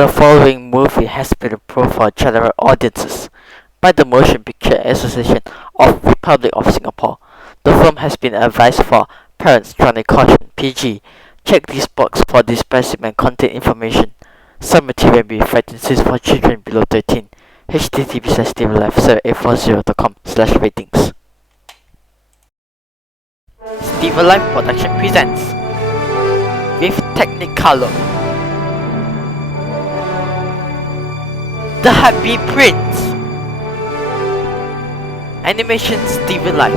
The following movie has been approved for general audiences by the Motion Picture Association of Republic of Singapore. The film has been advised for parents strongly caution PG. Check this box for this specimen content information. Some material may be frightened for children below 13. http://stevelife7840.com/ratings. Steven Life Production presents with Technicolor The Happy Prince. Animation Steven Life.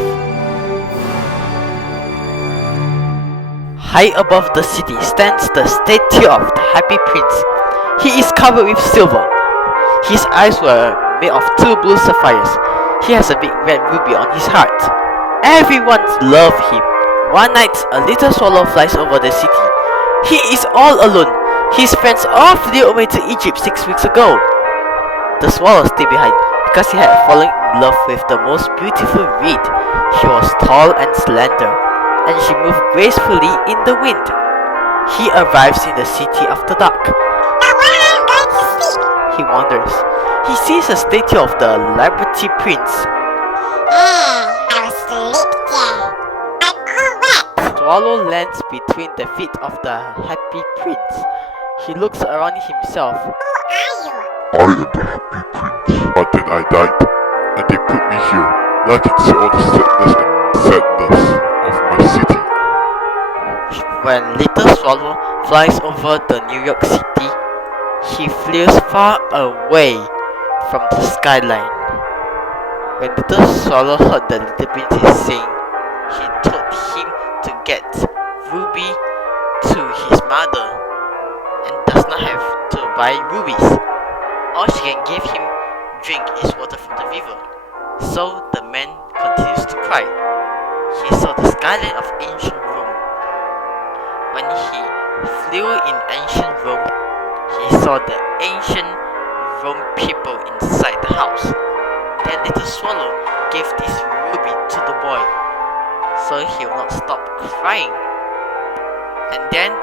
High above the city stands the statue of the Happy Prince. He is covered with silver. His eyes were made of two blue sapphires. He has a big red ruby on his heart. Everyone loves him. One night, a little swallow flies over the city. He is all alone. His friends all flew away to Egypt 6 weeks ago. The swallow stayed behind because he had fallen in love with the most beautiful reed. She was tall and slender, and she moved gracefully in the wind. He arrives in the city after dark. But where am I going to sleep? He wonders. He sees a statue of the Liberty Prince. I will sleep there. I'm all wet. Swallow lands between the feet of the Happy Prince. He looks around himself. Who are you? I am the Happy Prince, but then I died, and they put me here. Now I can see all the sadness of my city. When Little Swallow flies over the New York City, he flies far away from the skyline. When Little Swallow heard the Little Prince sing, he told him to get Ruby to his mother and does not have to buy rubies. All she can give him drink is water from the river. So the man continues to cry. He saw the skyline of ancient Rome. When he flew in ancient Rome, he saw the ancient Rome people inside the house. Then Little Swallow gave this ruby to the boy, so he will not stop crying. And then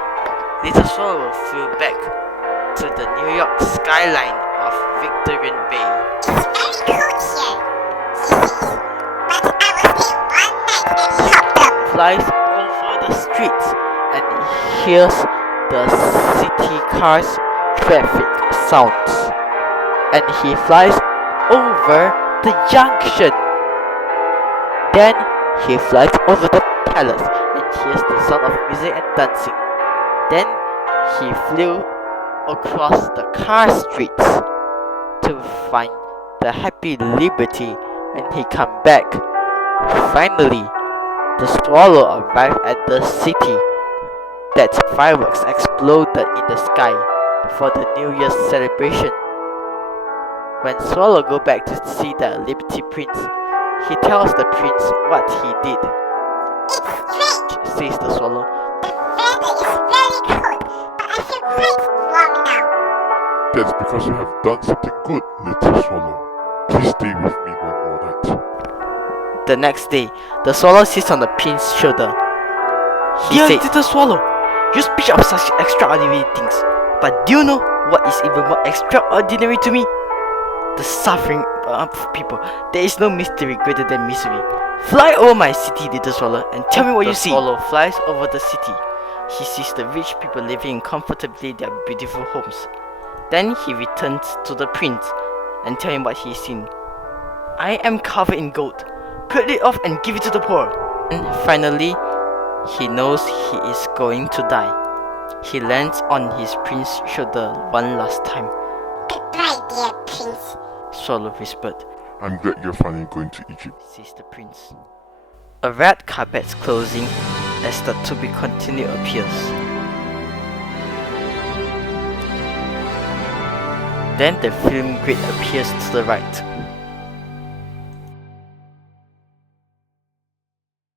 Little Swallow flew back to the New York skyline of Victorian Bay. It's very cold here, he says. But I will stay one night and help them. Flies over the streets and hears the city cars traffic sounds. And he flies over the junction. Then he flies over the palace and hears the sound of music and dancing. Then he flew across the car streets to find the Happy Liberty, and he come back. Finally, the swallow arrived at the city. That fireworks exploded in the sky for the New Year's celebration. When Swallow go back to see the Liberty Prince, he tells the prince what he did. It's strange. Says the swallow. The weather is very cold, but I feel quite warm now. That's because you have done something good, Little Swallow. Please stay with me one more night. The next day, the swallow sits on the prince's shoulder. He said, Little Swallow, you speak of such extraordinary things, but do you know what is even more extraordinary to me? The suffering of people. There is no mystery greater than misery. Fly over my city, Little Swallow, and tell me what you see. The swallow flies over the city. He sees the rich people living comfortably in their beautiful homes. Then he returns to the prince and tells him what he's seen. I am covered in gold. Put it off and give it to the poor. And finally, he knows he is going to die. He lands on his prince's shoulder one last time. Goodbye, dear prince. Swallow whispered, I'm glad you're finally going to Egypt. says the prince. A red carpet's closing as the to be continued appears. Then the film grid appears to the right.